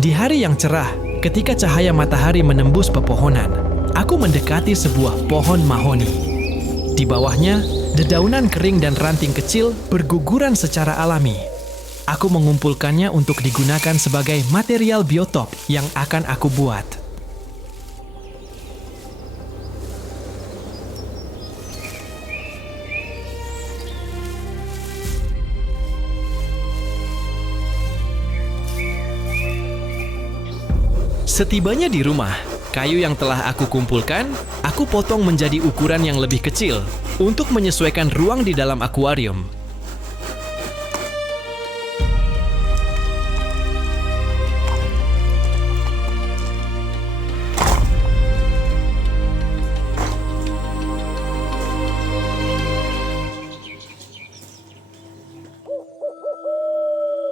Di hari yang cerah, ketika cahaya matahari menembus pepohonan, aku mendekati sebuah pohon mahoni. Di bawahnya, dedaunan kering dan ranting kecil berguguran secara alami. Aku mengumpulkannya untuk digunakan sebagai material biotop yang akan aku buat. Setibanya di rumah, kayu yang telah aku kumpulkan, aku potong menjadi ukuran yang lebih kecil untuk menyesuaikan ruang di dalam akuarium.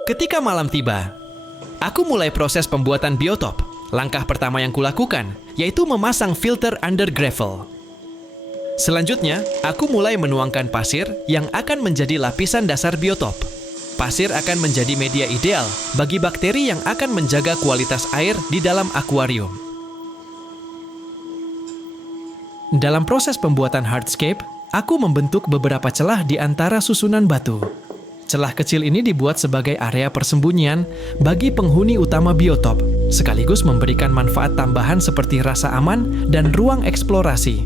Ketika malam tiba, aku mulai proses pembuatan biotop. Langkah pertama yang kulakukan yaitu memasang filter under gravel. Selanjutnya, aku mulai menuangkan pasir yang akan menjadi lapisan dasar biotop. Pasir akan menjadi media ideal bagi bakteri yang akan menjaga kualitas air di dalam akuarium. Dalam proses pembuatan hardscape, aku membentuk beberapa celah di antara susunan batu. Celah kecil ini dibuat sebagai area persembunyian bagi penghuni utama biotop, sekaligus memberikan manfaat tambahan seperti rasa aman dan ruang eksplorasi.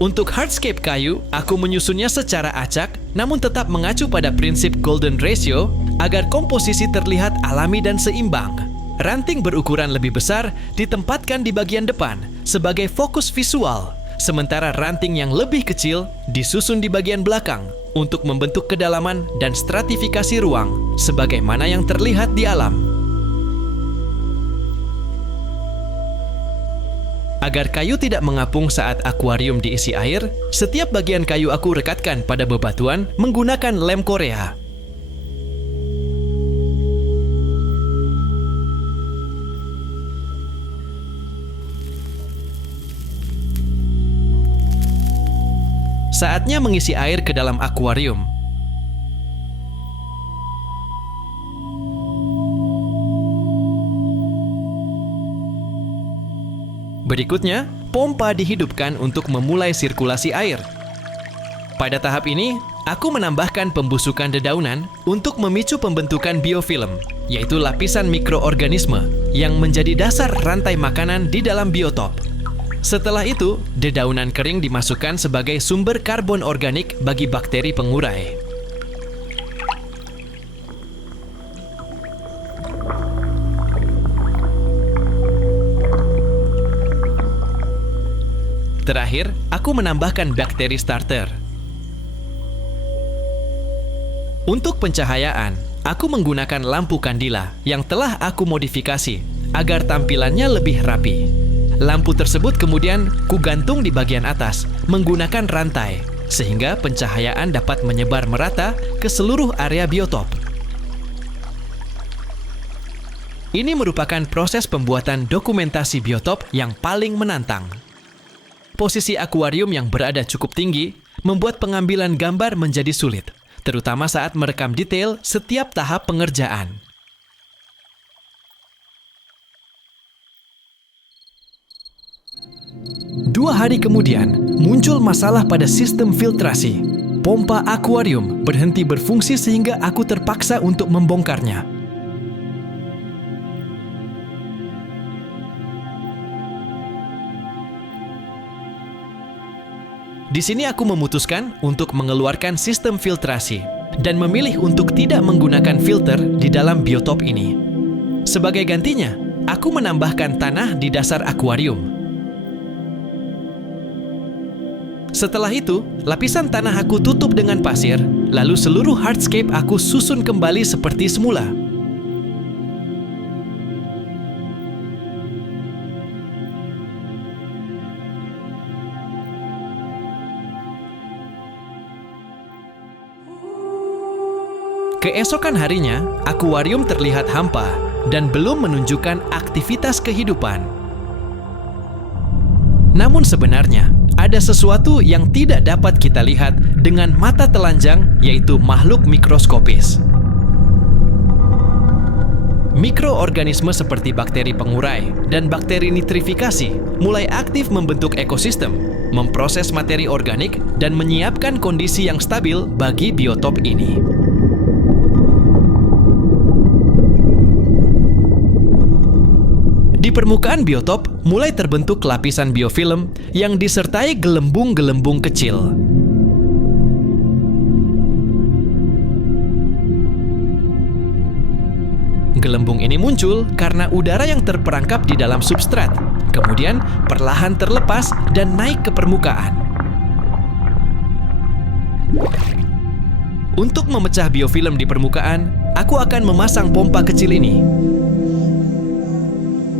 Untuk hardscape kayu, aku menyusunnya secara acak, namun tetap mengacu pada prinsip golden ratio agar komposisi terlihat alami dan seimbang. Ranting berukuran lebih besar ditempatkan di bagian depan sebagai fokus visual, sementara ranting yang lebih kecil disusun di bagian belakang untuk membentuk kedalaman dan stratifikasi ruang sebagaimana yang terlihat di alam. Agar kayu tidak mengapung saat akuarium diisi air, setiap bagian kayu aku rekatkan pada bebatuan menggunakan lem Korea. Saatnya mengisi air ke dalam akuarium. Berikutnya, pompa dihidupkan untuk memulai sirkulasi air. Pada tahap ini, aku menambahkan pembusukan dedaunan untuk memicu pembentukan biofilm, yaitu lapisan mikroorganisme yang menjadi dasar rantai makanan di dalam biotop. Setelah itu, dedaunan kering dimasukkan sebagai sumber karbon organik bagi bakteri pengurai. Terakhir, aku menambahkan bakteri starter. Untuk pencahayaan, aku menggunakan lampu kandila yang telah aku modifikasi agar tampilannya lebih rapi. Lampu tersebut kemudian kugantung di bagian atas menggunakan rantai, sehingga pencahayaan dapat menyebar merata ke seluruh area biotop. Ini merupakan proses pembuatan dokumentasi biotop yang paling menantang. Posisi akuarium yang berada cukup tinggi membuat pengambilan gambar menjadi sulit, terutama saat merekam detail setiap tahap pengerjaan. 2 hari kemudian, muncul masalah pada sistem filtrasi. Pompa akuarium berhenti berfungsi sehingga aku terpaksa untuk membongkarnya. Di sini aku memutuskan untuk mengeluarkan sistem filtrasi dan memilih untuk tidak menggunakan filter di dalam biotop ini. Sebagai gantinya, aku menambahkan tanah di dasar akuarium. Setelah itu, lapisan tanah aku tutup dengan pasir, lalu seluruh hardscape aku susun kembali seperti semula. Keesokan harinya, akuarium terlihat hampa dan belum menunjukkan aktivitas kehidupan. Namun sebenarnya, ada sesuatu yang tidak dapat kita lihat dengan mata telanjang, yaitu makhluk mikroskopis. Mikroorganisme seperti bakteri pengurai dan bakteri nitrifikasi mulai aktif membentuk ekosistem, memproses materi organik, dan menyiapkan kondisi yang stabil bagi biotop ini. Di permukaan biotop mulai terbentuk lapisan biofilm yang disertai gelembung-gelembung kecil. Gelembung ini muncul karena udara yang terperangkap di dalam substrat, kemudian perlahan terlepas dan naik ke permukaan. Untuk memecah biofilm di permukaan, aku akan memasang pompa kecil ini.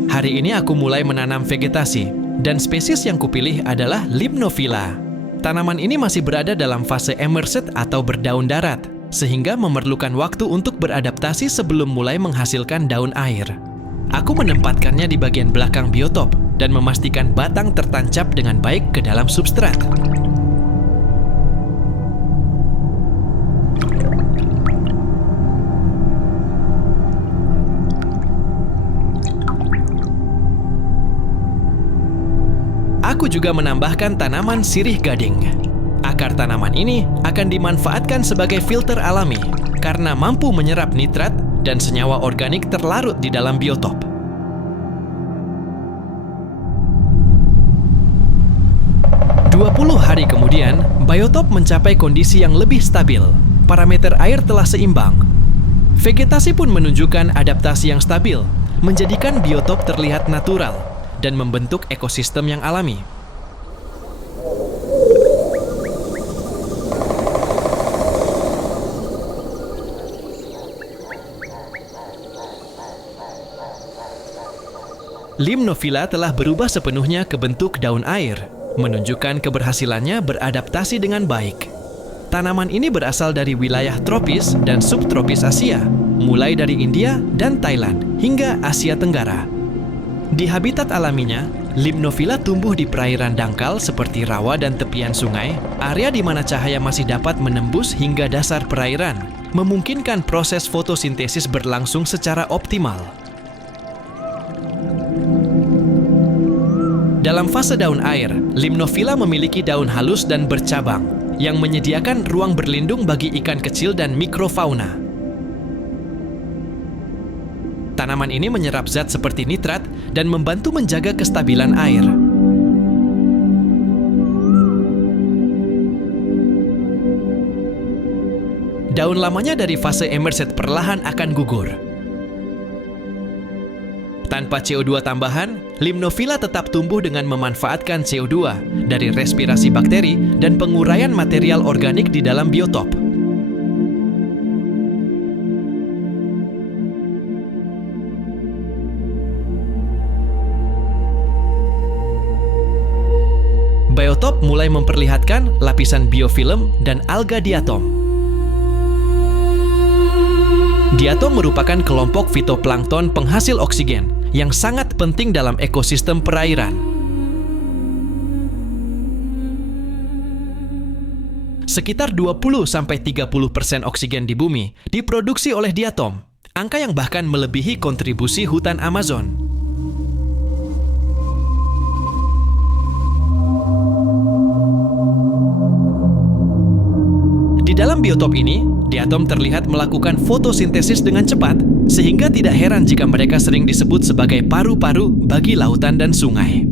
Hari ini aku mulai menanam vegetasi, dan spesies yang kupilih adalah Limnophila. Tanaman ini masih berada dalam fase emerset atau berdaun darat, sehingga memerlukan waktu untuk beradaptasi sebelum mulai menghasilkan daun air. Aku menempatkannya di bagian belakang biotop dan memastikan batang tertancap dengan baik ke dalam substrat. Aku juga menambahkan tanaman sirih gading. Akar tanaman ini akan dimanfaatkan sebagai filter alami karena mampu menyerap nitrat dan senyawa organik terlarut di dalam biotop. Dua 20 hari kemudian, biotop mencapai kondisi yang lebih stabil. Parameter air telah seimbang. Vegetasi pun menunjukkan adaptasi yang stabil, menjadikan biotop terlihat natural dan membentuk ekosistem yang alami. Limnophila telah berubah sepenuhnya ke bentuk daun air, menunjukkan keberhasilannya beradaptasi dengan baik. Tanaman ini berasal dari wilayah tropis dan subtropis Asia, mulai dari India dan Thailand hingga Asia Tenggara. Di habitat alaminya, Limnophila tumbuh di perairan dangkal seperti rawa dan tepian sungai, area di mana cahaya masih dapat menembus hingga dasar perairan, memungkinkan proses fotosintesis berlangsung secara optimal. Dalam fase daun air, Limnophila memiliki daun halus dan bercabang yang menyediakan ruang berlindung bagi ikan kecil dan mikrofauna. Tanaman ini menyerap zat seperti nitrat dan membantu menjaga kestabilan air. Daun lamanya dari fase emerset perlahan akan gugur. Tanpa CO2 tambahan, Limnophila tetap tumbuh dengan memanfaatkan CO2 dari respirasi bakteri dan penguraian material organik di dalam biotop. Biotop mulai memperlihatkan lapisan biofilm dan alga diatom. Diatom merupakan kelompok fitoplankton penghasil oksigen yang sangat penting dalam ekosistem perairan. Sekitar 20-30% oksigen di bumi diproduksi oleh diatom, angka yang bahkan melebihi kontribusi hutan Amazon. Di dalam biotop ini, diatom terlihat melakukan fotosintesis dengan cepat, sehingga tidak heran jika mereka sering disebut sebagai paru-paru bagi lautan dan sungai.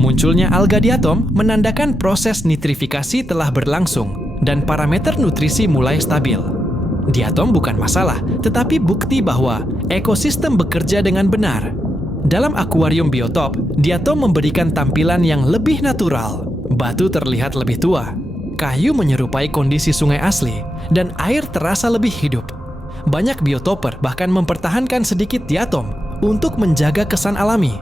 Munculnya alga diatom menandakan proses nitrifikasi telah berlangsung dan parameter nutrisi mulai stabil. Diatom bukan masalah, tetapi bukti bahwa ekosistem bekerja dengan benar. Dalam akuarium biotop, diatom memberikan tampilan yang lebih natural. Batu terlihat lebih tua. Kayu menyerupai kondisi sungai asli, dan air terasa lebih hidup. Banyak biotoper bahkan mempertahankan sedikit diatom untuk menjaga kesan alami.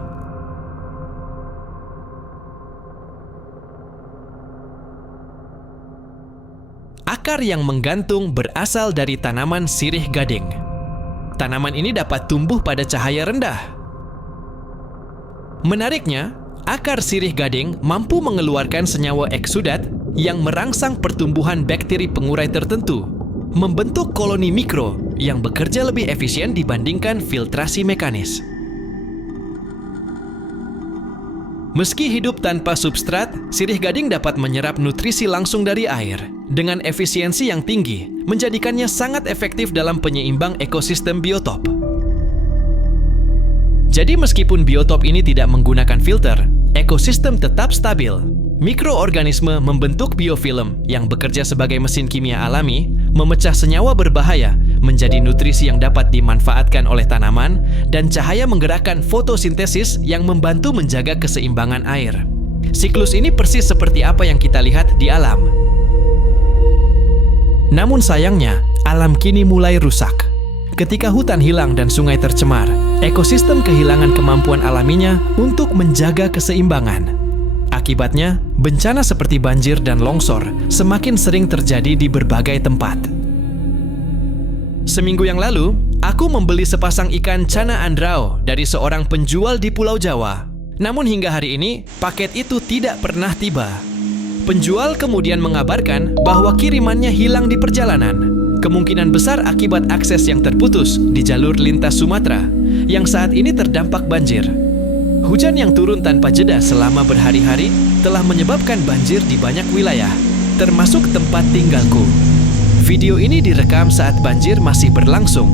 Akar yang menggantung berasal dari tanaman sirih gading. Tanaman ini dapat tumbuh pada cahaya rendah. Menariknya, akar sirih gading mampu mengeluarkan senyawa eksudat yang merangsang pertumbuhan bakteri pengurai tertentu, membentuk koloni mikro yang bekerja lebih efisien dibandingkan filtrasi mekanis. Meski hidup tanpa substrat, sirih gading dapat menyerap nutrisi langsung dari air dengan efisiensi yang tinggi, menjadikannya sangat efektif dalam penyeimbang ekosistem biotop. Jadi meskipun biotop ini tidak menggunakan filter, ekosistem tetap stabil. Mikroorganisme membentuk biofilm yang bekerja sebagai mesin kimia alami, memecah senyawa berbahaya menjadi nutrisi yang dapat dimanfaatkan oleh tanaman, dan cahaya menggerakkan fotosintesis yang membantu menjaga keseimbangan air. Siklus ini persis seperti apa yang kita lihat di alam. Namun sayangnya, alam kini mulai rusak. Ketika hutan hilang dan sungai tercemar, ekosistem kehilangan kemampuan alaminya untuk menjaga keseimbangan. Akibatnya, bencana seperti banjir dan longsor semakin sering terjadi di berbagai tempat. Seminggu yang lalu, aku membeli sepasang ikan cana andrao dari seorang penjual di Pulau Jawa. Namun hingga hari ini, paket itu tidak pernah tiba. Penjual kemudian mengabarkan bahwa kirimannya hilang di perjalanan. Kemungkinan besar akibat akses yang terputus di jalur lintas Sumatera yang saat ini terdampak banjir. Hujan yang turun tanpa jeda selama berhari-hari telah menyebabkan banjir di banyak wilayah, termasuk tempat tinggalku. Video ini direkam saat banjir masih berlangsung.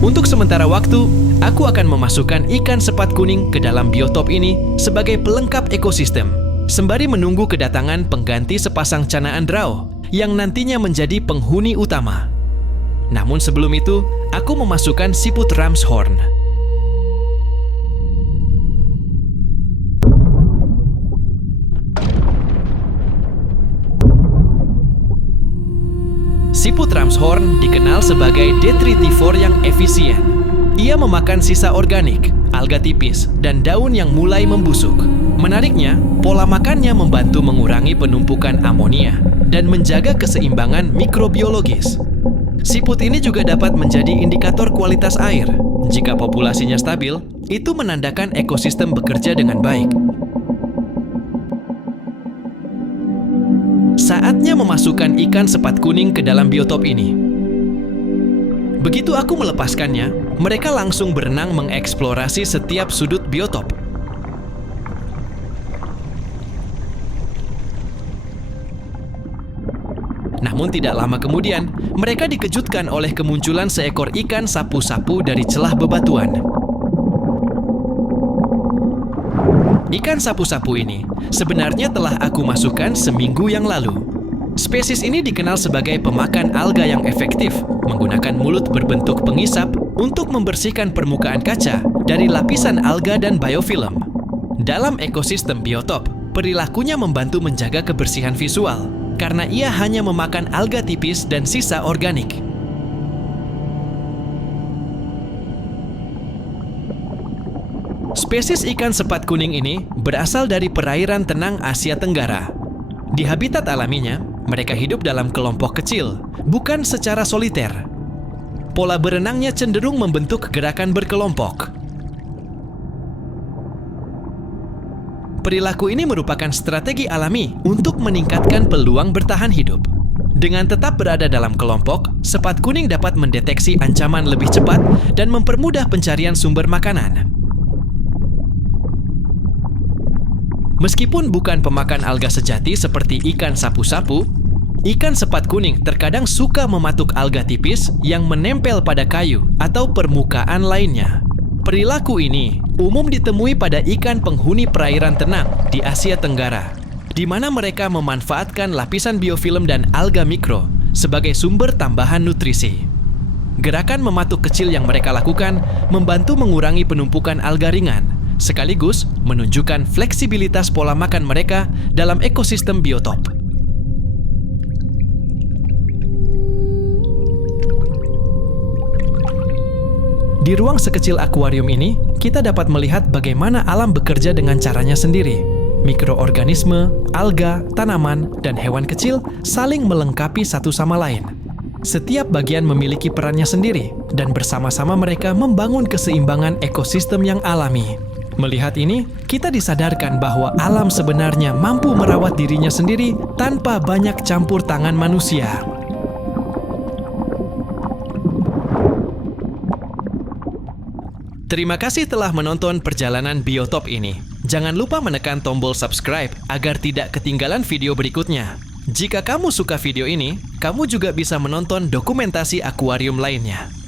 Untuk sementara waktu, aku akan memasukkan ikan sepat kuning ke dalam biotop ini sebagai pelengkap ekosistem, sembari menunggu kedatangan pengganti sepasang cana andrao yang nantinya menjadi penghuni utama. Namun sebelum itu, aku memasukkan siput ramshorn. Siput ramshorn dikenal sebagai detritivor yang efisien. Ia memakan sisa organik, alga tipis, dan daun yang mulai membusuk. Menariknya, pola makannya membantu mengurangi penumpukan amonia dan menjaga keseimbangan mikrobiologis. Siput ini juga dapat menjadi indikator kualitas air. Jika populasinya stabil, itu menandakan ekosistem bekerja dengan baik. Saatnya memasukkan ikan sepat kuning ke dalam biotop ini. Begitu aku melepaskannya, mereka langsung berenang mengeksplorasi setiap sudut biotop. Namun tidak lama kemudian, mereka dikejutkan oleh kemunculan seekor ikan sapu-sapu dari celah bebatuan. Ikan sapu-sapu ini sebenarnya telah aku masukkan seminggu yang lalu. Spesies ini dikenal sebagai pemakan alga yang efektif, menggunakan mulut berbentuk pengisap untuk membersihkan permukaan kaca dari lapisan alga dan biofilm. Dalam ekosistem biotop, perilakunya membantu menjaga kebersihan visual, karena ia hanya memakan alga tipis dan sisa organik. Spesies ikan sepat kuning ini berasal dari perairan tenang Asia Tenggara. Di habitat alaminya, mereka hidup dalam kelompok kecil, bukan secara soliter. Pola berenangnya cenderung membentuk gerakan berkelompok. Perilaku ini merupakan strategi alami untuk meningkatkan peluang bertahan hidup. Dengan tetap berada dalam kelompok, sepat kuning dapat mendeteksi ancaman lebih cepat dan mempermudah pencarian sumber makanan. Meskipun bukan pemakan alga sejati seperti ikan sapu-sapu, ikan sepat kuning terkadang suka mematuk alga tipis yang menempel pada kayu atau permukaan lainnya. Perilaku ini umum ditemui pada ikan penghuni perairan tenang di Asia Tenggara, di mana mereka memanfaatkan lapisan biofilm dan alga mikro sebagai sumber tambahan nutrisi. Gerakan mematuk kecil yang mereka lakukan membantu mengurangi penumpukan alga ringan, sekaligus menunjukkan fleksibilitas pola makan mereka dalam ekosistem biotop. Di ruang sekecil akuarium ini, kita dapat melihat bagaimana alam bekerja dengan caranya sendiri. Mikroorganisme, alga, tanaman, dan hewan kecil saling melengkapi satu sama lain. Setiap bagian memiliki perannya sendiri, dan bersama-sama mereka membangun keseimbangan ekosistem yang alami. Melihat ini, kita disadarkan bahwa alam sebenarnya mampu merawat dirinya sendiri tanpa banyak campur tangan manusia. Terima kasih telah menonton perjalanan Biotop ini. Jangan lupa menekan tombol subscribe agar tidak ketinggalan video berikutnya. Jika kamu suka video ini, kamu juga bisa menonton dokumentasi akuarium lainnya.